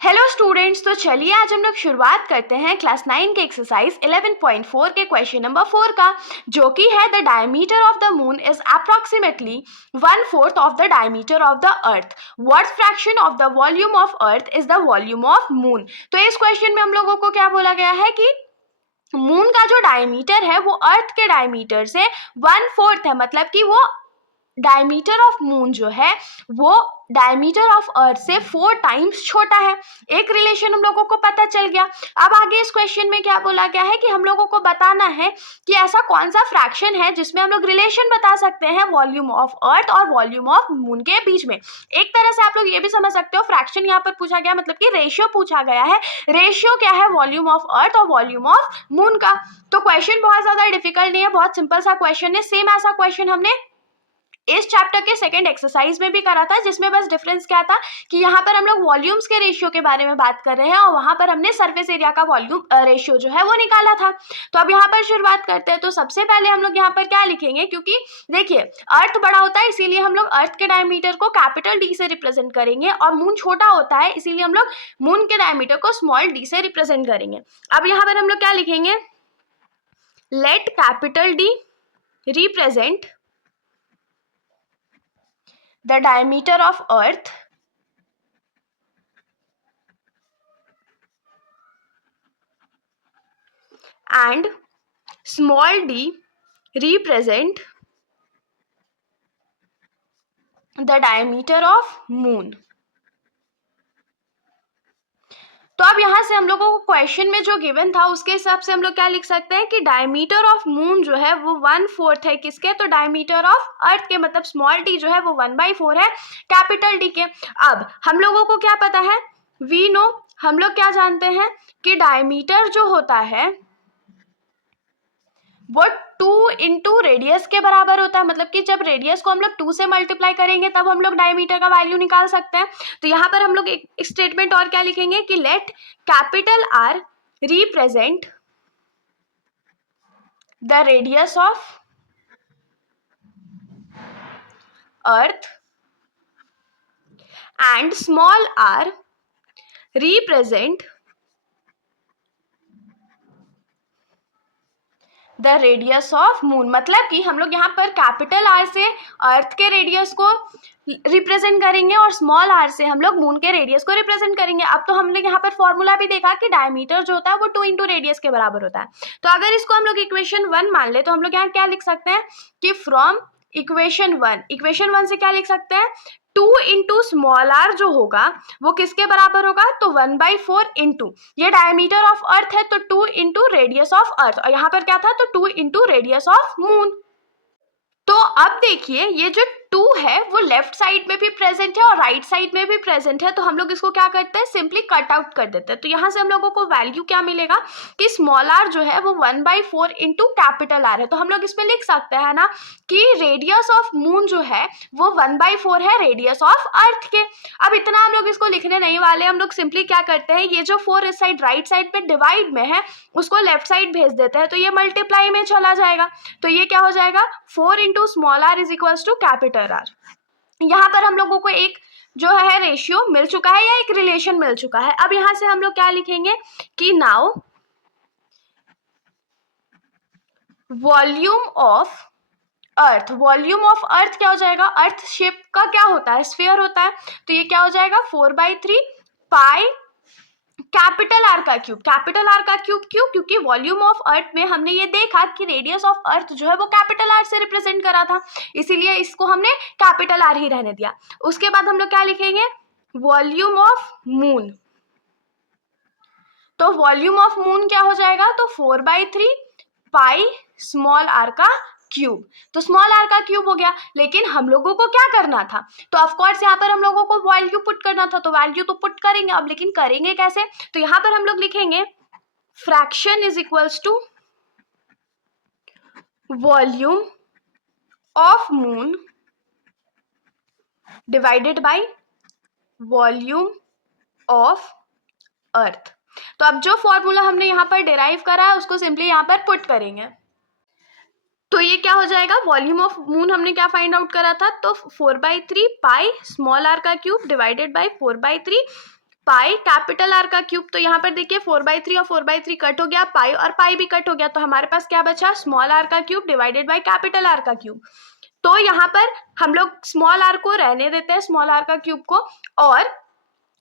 Hello students, तो चलिए आज हम लोग शुरुआत करते हैं क्लास 9 के एक्सरसाइज 11.4 के क्वेश्चन नंबर 4 का, जो कि है the diameter of the moon is approximately 1/4 of the diameter of the earth. What fraction of the volume of earth is the volume of moon. तो इस क्वेश्चन में हम लोगों को क्या बोला गया है कि मून का जो डायमीटर है वो अर्थ के डायमीटर से 1/4 है, मतलब कि वो डायमीटर ऑफ मून जो है वो डायमीटर ऑफ अर्थ से 4 टाइम्स छोटा है। एक रिलेशन हम लोगों को पता चल गया। अब आगे इस क्वेश्चन में क्या बोला गया है कि हम लोगों को बताना है कि ऐसा कौन सा फ्रैक्शन है जिसमें हम लोग रिलेशन बता सकते हैं वॉल्यूम ऑफ अर्थ और वॉल्यूम ऑफ मून के बीच में। एक तरह से आप लोग ये भी समझ सकते हो, फ्रैक्शन यहाँ पर पूछा गया मतलब कि रेशियो पूछा गया है। रेशियो क्या है वॉल्यूम ऑफ अर्थ और वॉल्यूम ऑफ मून का। तो क्वेश्चन बहुत ज्यादा डिफिकल्ट नहीं है, बहुत सिंपल सा क्वेश्चन है। सेम ऐसा क्वेश्चन हमने इस चैप्टर के सेकंड एक्सरसाइज में भी करा था, जिसमें बस डिफरेंस क्या था कि यहाँ पर हम लोग वॉल्यूम्स के रेशियो के बारे में बात कर रहे हैं और वहाँ पर हमने सरफेस एरिया का वॉल्यूम रेशियो जो है वो निकाला था। तो अब यहाँ पर शुरुआत करते हैं। तो सबसे पहले हम लोग यहाँ पर क्या लिखेंगे, क्योंकि देखिए अर्थ बड़ा होता है इसीलिए हम लोग अर्थ के डायमीटर को कैपिटल डी से रिप्रेजेंट करेंगे, और मून छोटा होता है इसीलिए हम लोग मून के डायमीटर को स्मॉल डी से रिप्रेजेंट करेंगे। अब यहाँ पर हम लोग क्या लिखेंगे, let capital D represent the diameter of earth and small d represent the diameter of moon। तो अब यहाँ से हम लोगों को क्वेश्चन में जो गिवन था उसके हिसाब से हम लोग क्या लिख सकते हैं कि डायमीटर ऑफ मून जो है वो 1/4 है किसके, तो डायमीटर ऑफ अर्थ के, मतलब स्मॉल डी जो है वो 1/4 है कैपिटल डी के। अब हम लोगों को क्या पता है, वी नो, हम लोग क्या जानते हैं कि डायमीटर जो होता है वो 2 इंटू रेडियस के बराबर होता है, मतलब कि जब रेडियस को हम लोग 2 से मल्टीप्लाई करेंगे तब हम लोग डायमीटर का वैल्यू निकाल सकते हैं। तो यहाँ पर हम लोग एक स्टेटमेंट और क्या लिखेंगे कि let capital R represent the radius of earth and small R represent the radius of moon. मतलब कि हम लोग यहाँ पर कैपिटल आर से अर्थ के रेडियस को रिप्रेजेंट करेंगे और स्मॉल आर से हम लोग मून के रेडियस को रिप्रेजेंट करेंगे। अब तो हमने यहाँ पर फॉर्मूला भी देखा कि डायमीटर जो होता है वो 2 इंटू रेडियस के बराबर होता है। तो अगर इसको हम लोग इक्वेशन 1 मान ले तो हम लोग यहाँ क्या लिख सकते हैं कि फ्रॉम इक्वेशन 1 से क्या लिख सकते हैं, 2 इंटू स्मॉल आर जो होगा वो किसके बराबर होगा, तो 1/4 इंटू ये डायमीटर ऑफ अर्थ है तो 2 इंटू रेडियस ऑफ अर्थ, और यहाँ पर क्या था तो 2 इंटू रेडियस ऑफ मून। तो अब देखिए ये जो 2 है वो लेफ्ट साइड में भी प्रेजेंट है और राइट साइड में भी प्रेजेंट है, तो हम लोग इसको क्या करते हैं, सिंपली कट आउट कर देते हैं। तो यहाँ से हम लोगों को वैल्यू क्या मिलेगा कि स्मॉल आर जो है वो 1/4 इंटू कैपिटल आर है। तो हम लोग इसमें लिख सकते हैं ना कि रेडियस ऑफ मून जो है वो 1/4 है रेडियस ऑफ अर्थ के। अब इतना हम लोग इसको लिखने नहीं वाले, हम लोग सिंपली क्या करते हैं, ये जो 4 इस साइड राइट साइड पे डिवाइड में है उसको लेफ्ट साइड भेज देते हैं, तो ये मल्टीप्लाई में चला जाएगा। तो ये क्या हो जाएगा, 4 into small R is equals to capital R. यहाँ पर हम लोगों को एक जो है रेशियो मिल चुका है या एक रिलेशन मिल चुका है। अब यहाँ से हम लोग क्या लिखेंगे कि now volume of earth, volume of अर्थ क्या हो जाएगा, अर्थ शेप का क्या होता है, स्फीयर होता है, तो ये क्या हो जाएगा 4/3 पाई कैपिटल आर का क्यूब। कैपिटल आर का क्यूब क्यों, क्योंकि वॉल्यूम ऑफ अर्थ में हमने ये देखा कि रेडियस ऑफ अर्थ जो है वो कैपिटल आर से रिप्रेजेंट करा था, इसीलिए इसको हमने कैपिटल आर ही रहने दिया। उसके बाद हम लोग क्या लिखेंगे, वॉल्यूम ऑफ मून। तो वॉल्यूम ऑफ मून क्या हो जाएगा, तो 4/3 पाई स्मॉल आर का क्यूब। तो स्मॉल आर का क्यूब हो गया, लेकिन हम लोगों को क्या करना था, तो ऑफ कोर्स यहाँ पर हम लोगों को वैल्यू पुट करना था, तो वैल्यू तो पुट करेंगे अब, लेकिन करेंगे कैसे, तो यहाँ पर हम लोग लिखेंगे fraction is equals to volume of moon divided by volume of earth. तो अब जो फॉर्मूला हमने यहाँ पर डिराइव करा है उसको सिंपली यहाँ पर पुट करेंगे। तो ये क्या हो जाएगा, वॉल्यूम ऑफ मून हमने क्या फाइंड आउट करा था, तो 4/3 पाई स्मॉल आर का cube divided by 4/3 pi capital R का क्यूब, तो यहाँ पर देखिए 4/3 और 4/3 कट हो गया, पाई और पाई भी कट हो गया, तो हमारे पास क्या बचा, स्मॉल आर का cube divided by capital R का क्यूब। तो यहाँ पर हम लोग स्मॉल आर को रहने देते हैं, स्मॉल आर का क्यूब को, और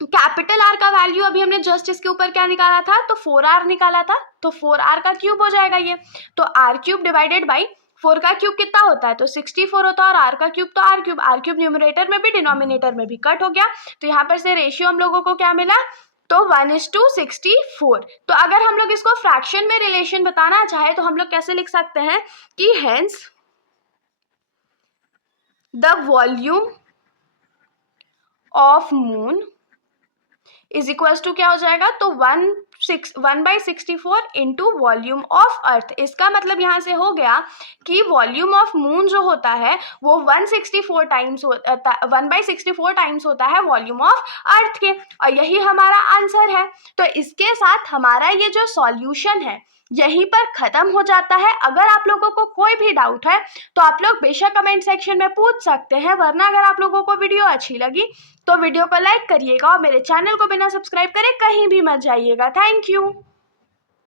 कैपिटल आर का वैल्यू अभी हमने जस्ट इसके ऊपर क्या निकाला था, तो 4r निकाला था, तो 4r का क्यूब हो जाएगा ये। तो r क्यूब डिवाइडेड बाई 4 का क्यूब कितना होता है, तो 64 होता है, और r का क्यूब तो r क्यूब न्यूमरेटर में भी डिनोमिनेटर में भी कट हो गया। तो यहाँ पर से रेशियो हम लोगों को क्या मिला, तो 1:64। तो अगर हम लोग इसको फ्रैक्शन में रिलेशन बताना चाहे तो हम लोग कैसे लिख सकते हैं कि hence the volume of moon is equals to क्या हो जाएगा, तो 1/64 इंटू वॉल्यूम ऑफ अर्थ। इसका मतलब यहाँ से हो गया कि वॉल्यूम ऑफ मून जो होता है वो 1/64 टाइम्स होता है वॉल्यूम ऑफ अर्थ के, और यही हमारा आंसर है। तो इसके साथ हमारा ये जो सॉल्यूशन है यहीं पर ख़त्म हो जाता है। अगर आप लोगों को कोई भी डाउट है तो आप लोग बेशक कमेंट सेक्शन में पूछ सकते हैं, वरना अगर आप लोगों को वीडियो अच्छी लगी तो वीडियो को लाइक करिएगा और मेरे चैनल को बिना सब्सक्राइब करे कहीं भी मत जाइएगा। Thank you.